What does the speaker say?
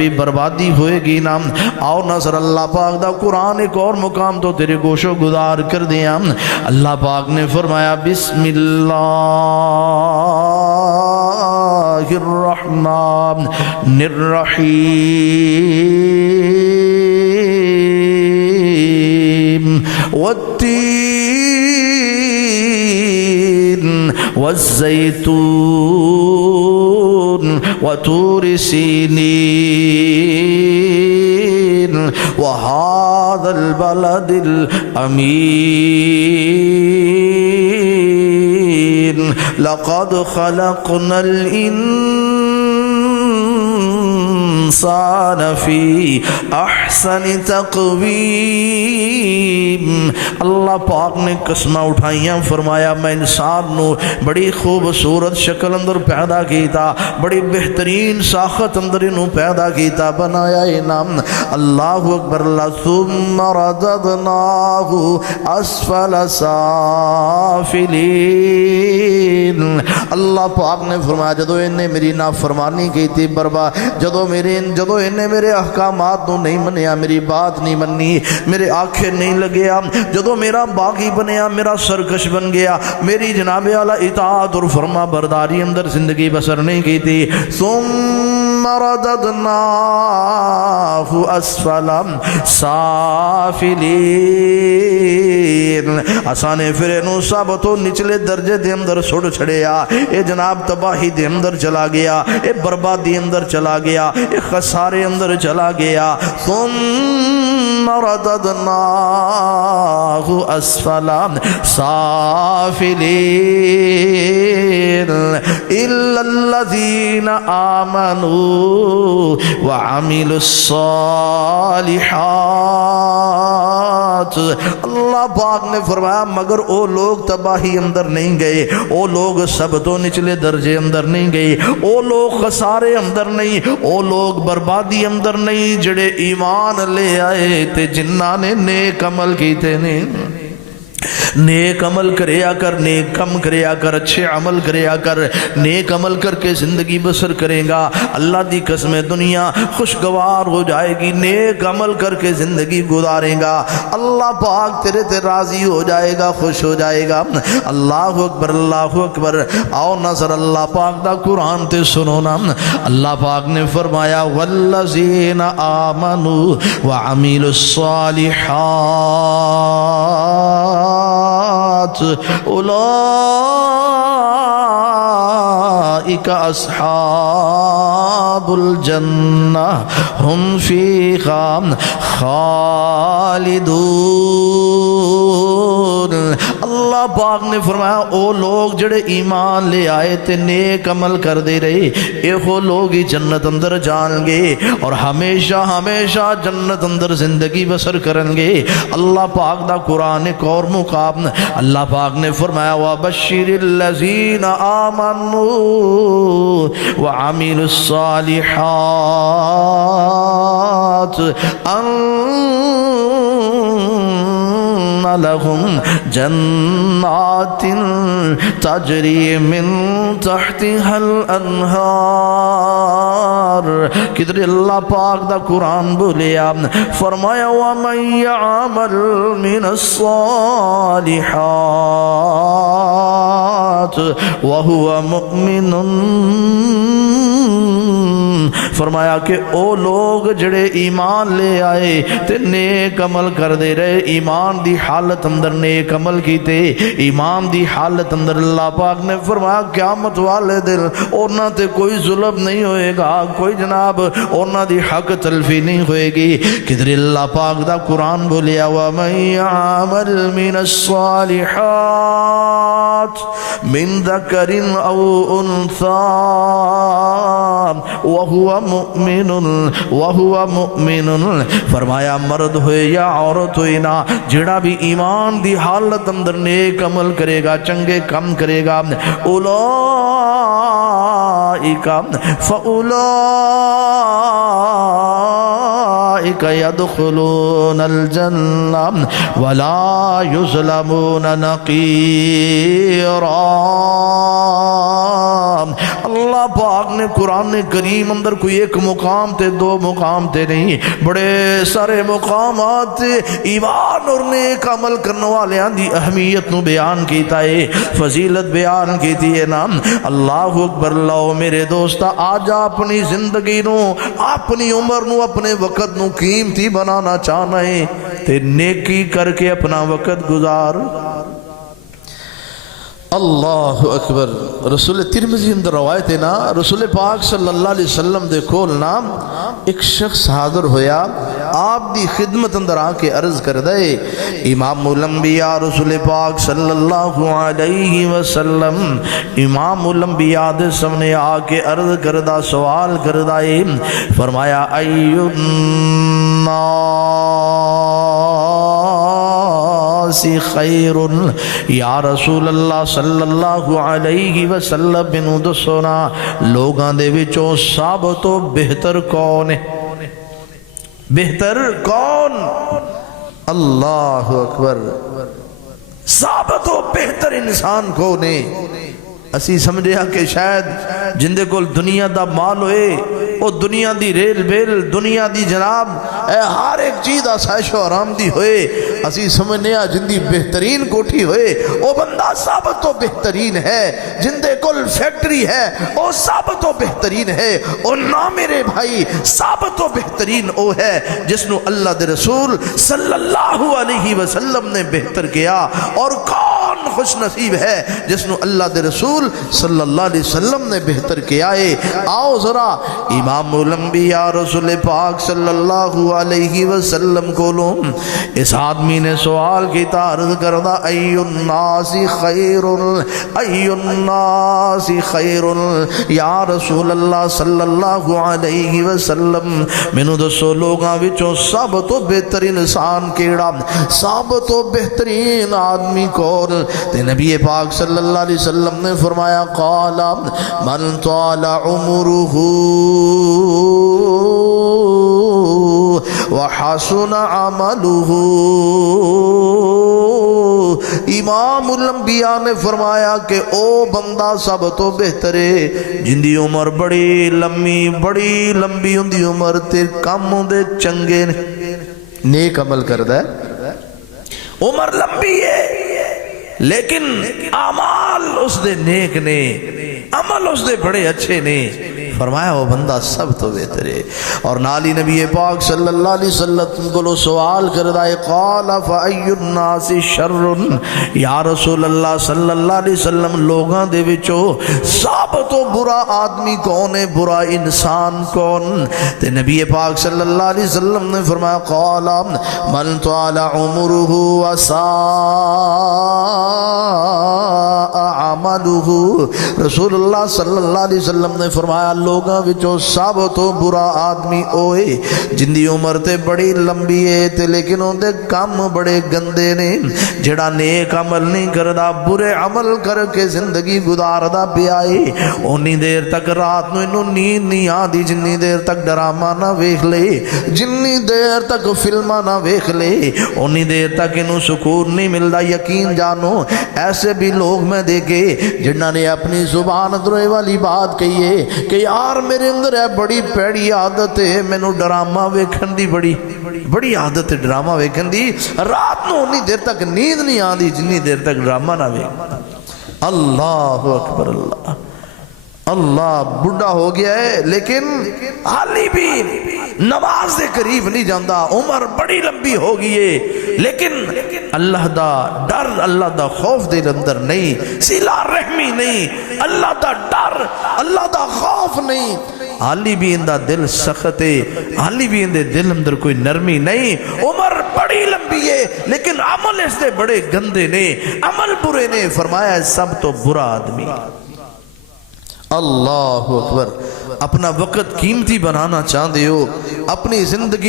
بھی بربادی ہوئے گی نا۔ آؤ نظر اللہ پاک دا قرآن ایک اور مقام تو تیرے گوش و گدار کر دیا۔ اللہ پاک نے فرمایا بسم اللہ الرحمن الرحیم والتین والزیتون وطور سینین وهذا البلد الأمين لقد خلقنا الإنسان في أحسن تقويم۔ اللہ پاک نے قسمہ اٹھائیاں، فرمایا میں انسان نو بڑی خوبصورت شکل اندر پیدا کیتا، بڑی بہترین ساخت اندر انہوں پیدا کیتا، بنایا انام۔ اللہ اکبر۔ اللہ ثم رددناہ اسفل سافلین۔ اللہ پاک نے فرمایا جدو انہیں میری نافرمانی کی تھی برباد، جدو انہیں میرے احکامات نو نہیں منیا، میری بات نہیں منی، میرے آنکھیں نہیں لگیا، جدو میرا باغی بنیا، میرا سرکش بن گیا، میری جناب اعلیٰ اطاعت اور فرما برداری اندر زندگی بسر نہیں کی تھی، ثم رددناہ اسفل سافلین۔ آسانے پھر انہوں سب تو نچلے درجے دے اندر سڑ چھڑیا، اے جناب تباہی دے اندر چلا گیا، اے بربادی اندر چلا گیا، اے خسارے اندر چلا گیا۔ ثم رددناہ اسفل سافلین الا الذین آمنوا وعملوا الصالحات۔ اللہ پاک نے فرمایا مگر او لوگ تباہی اندر نہیں گئے، او لوگ سب تو نچلے درجے اندر نہیں گئے، او لوگ خسارے اندر نہیں، او لوگ بربادی اندر نہیں، جڑے ایمان لے آئے تے جنہاں نے نیک عمل کیتے نہیں۔ نیک عمل کریا کر، نیک کم کریا کر، اچھے عمل کریا کر، نیک عمل کر کے زندگی بسر کرے گا، اللہ دی قسم دنیا خوشگوار ہو جائے گی۔ نیک عمل کر کے زندگی گزارے گا، اللہ پاک تیرے تے راضی ہو جائے گا، خوش ہو جائے گا۔ اللہ اکبر، اللہ اکبر۔ آؤ نظر اللہ پاک دا قرآن تے سنو نا۔ اللہ پاک نے فرمایا والذین آمنوا وعملوا الصالحات اولئک اصحاب الجنہ ہم فیہا خالدون۔ اللہ پاک نے فرمایا او لوگ جڑے ایمان لے آئے تے نیک عمل کر دے رہے، اے وہ لوگ ہی جنت اندر جان گے اور ہمیشہ ہمیشہ جنت اندر زندگی بسر کرن گے۔ اللہ پاک دا قرآن ایک اور مقام اللہ پاک نے فرمایا وَبَشِّرِ الَّذِينَ آمَنُوا وَعَمِلُوا الصَّالِحَاتِ أَنَّ لَهُمْ جَنَّاتٍ تَجْرِي مِن تَحْتِهَا الْأَنْهَارُ۔ کدھر اللہ پاک دا قرآن بولیا، فرمایا وَمَنْ يَعْمَلْ مِنَ الصَّالِحَاتِ وَهُوَ مُؤْمِنٌ۔ فرمایا کہ او لوگ جڑے ایمان لے آئے تے نیک عمل کر دے رہے، ایمان دی حالت اندر نیک عمل کیتے، ایمان دی حالت اندر اللہ پاک نے فرمایا قیامت والے دل اونا تے کوئی ظلم نہیں ہوئے گا، کوئی جناب اونا دی حق تلفی نہیں ہوئے گی۔ کدھر اللہ پاک دا قرآن بولیا وَمَنْ يَعْمَلْ مِنَ الصَّالِحَاتِ مِنْ ذَكَرٍ أَوْ أُنْثَى وَهُوَ مُؤْمِنٌ۔ فرمایا مرد ہوئے یا عورت ہوئے نا، جڑا بھی ایمان دی حالت اندر نیک عمل کرے گا، چنگے کم کرے گا، اولئک فاولئک يدخلون الجنہ ولا یظلمون نقیرا۔ اللہ پاک نے قرآن کریم اندر کوئی ایک مقام تے دو مقام تے نہیں، بڑے سارے مقامات ایمان اور نیک عمل کرنے والیاں دی اہمیت نو بیان کیتا ہے، فضیلت بیان کیتی ہے نا۔ اللہ اکبر۔ لو میرے دوستا، آج اپنی زندگی نو، اپنی عمر نو، اپنے وقت نو قیمتی بنانا چاہنا ہے تے نیکی کر کے اپنا وقت گزار۔ اللہ اکبر۔ رسول ترمذی اندر روایت ہے نا، رسول پاک صلی اللہ علیہ وسلم دے کول نا ایک شخص حاضر ہویا، آپ دی خدمت اندر آ کے عرض کر دے، امام الانبیاء رسول پاک صلی اللہ علیہ وسلم امام الانبیاء دے سامنے آ کے عرض کردہ، سوال کردہ، فرمایا خیر یا رسول اللہ صلی اللہ علیہ وسلم، بنو دسونا لوگاں دے وچوں سب تو بہتر کون ہے؟ بہتر کون؟ اللہ اکبر۔ سب تو بہتر انسان کون ہے؟ اسی سمجھیا کہ شاید جندے کول دنیا دا مال ہوئے، او دنیا دی ریل بیل، دنیا دی جناب ہر ایک چیز آسائش و آرام دی ہوئے، اسی سمجھنیا جندی بہترین کوٹھی ہوئے او بندہ سب تو بہترین ہے، جندے کول فیکٹری ہے او سب تو بہترین ہے۔ او نہ میرے بھائی، سب تو بہترین او ہے جس نو اللہ دے رسول صلی اللہ علیہ وسلم نے بہتر کیا۔ اور کون خوش نصیب ہے جس نو اللہ دے رسول صلی اللہ علیہ وسلم نے بہتر کیا ہے۔ آؤ ذرا امام الانبیاء رسول پاک صلی اللہ علیہ وسلم کو لو، اس آدمی نے سوال کی عرض کردہ، ای الناس خیر، ای الناس خیر یا رسول اللہ صلی اللہ علیہ وسلم، مینوں دسو لوگاں وچوں سب تو بہترین انسان کیڑا، سب تو بہترین آدمی کون؟ تے نبی پاک صلی اللہ علیہ وسلم نے فرمایا، قال من طال عمره وحسن عمله۔ امام الانبیاء نے فرمایا کہ او بندہ سب تو بہتر ہے جن دی عمر بڑی لمبی ہوندی عمر تے کم ہوندے چنگے نیک عمل کردا ہے، عمر لمبی ہے لیکن اعمال اس دے نیک نے، عمل اس دے بڑے اچھے نے، فرمایا وہ بندہ سب تو بہتر ہے۔ اور نالی نبی پاک صلی اللہ علیہ وسلم کو سوال کردہ، قال فأی الناس شر یا رسول اللہ صلی اللہ علیہ وسلم، لوگاں دے وچوں سب تو برا آدمی کون ہے، برا انسان کون؟ تے نبی پاک صلی اللہ علیہ وسلم نے فرمایا، قال من طال عمره وساء عمله۔ رسول اللہ صلی اللہ علیہ وسلم نے فرمایا، لوگاں وچوں سب تو برا آدمی اوے جن دی عمر تے بڑی لمبی ہے تے لیکن اون دے کام بڑے گندے نے، جڑا نیک عمل نہیں کردا، برے عمل کر کے زندگی گزاردا پیا ہے، اونی دیر تک رات نو اینوں نیند نہیں آندی جنی دیر تک ڈرامہ نہ ویکھ لے، جنی دیر تک فلماں نہ ویکھ لے، اونی دیر تک اینوں سکون نہیں ملدا۔ یقین جانو ایسے بھی لوگ میں دیکھے جنہاں نے اپنی زبان دروئے والی بات کہی ہے کہ یار میرے اندر ہے بڑی پیڑی عادت ہے، مینوں ڈرامہ ویکھن دی بڑی عادت ہے، ڈرامہ ویکھن دی، رات نو انی دیر تک نیند نہیں آندی جنی دیر تک ڈرامہ نہ ویکھ۔ اللہ اکبر، اللہ اللہ، بڑھا ہو گیا ہے لیکن حالی بھی نماز دے قریب نہیں جاندہ، عمر بڑی لمبی ہو گئی ہے لیکن اللہ دا ڈر، اللہ دا خوف دل اندر نہیں، صلہ رحمی نہیں، اللہ دا ڈر، اللہ دا خوف نہیں، حالی بھی اندہ دل سخت ہے، حالی بھی اندے دل اندر کوئی نرمی نہیں، عمر بڑی لمبی ہے لیکن عمل اس دے بڑے گندے نے، عمل برے نے۔ فرمایا سب تو برا آدمی۔ اللہ اکبر۔ اپنا وقت قیمتی بنانا چاہتے ہو، اپنی زندگی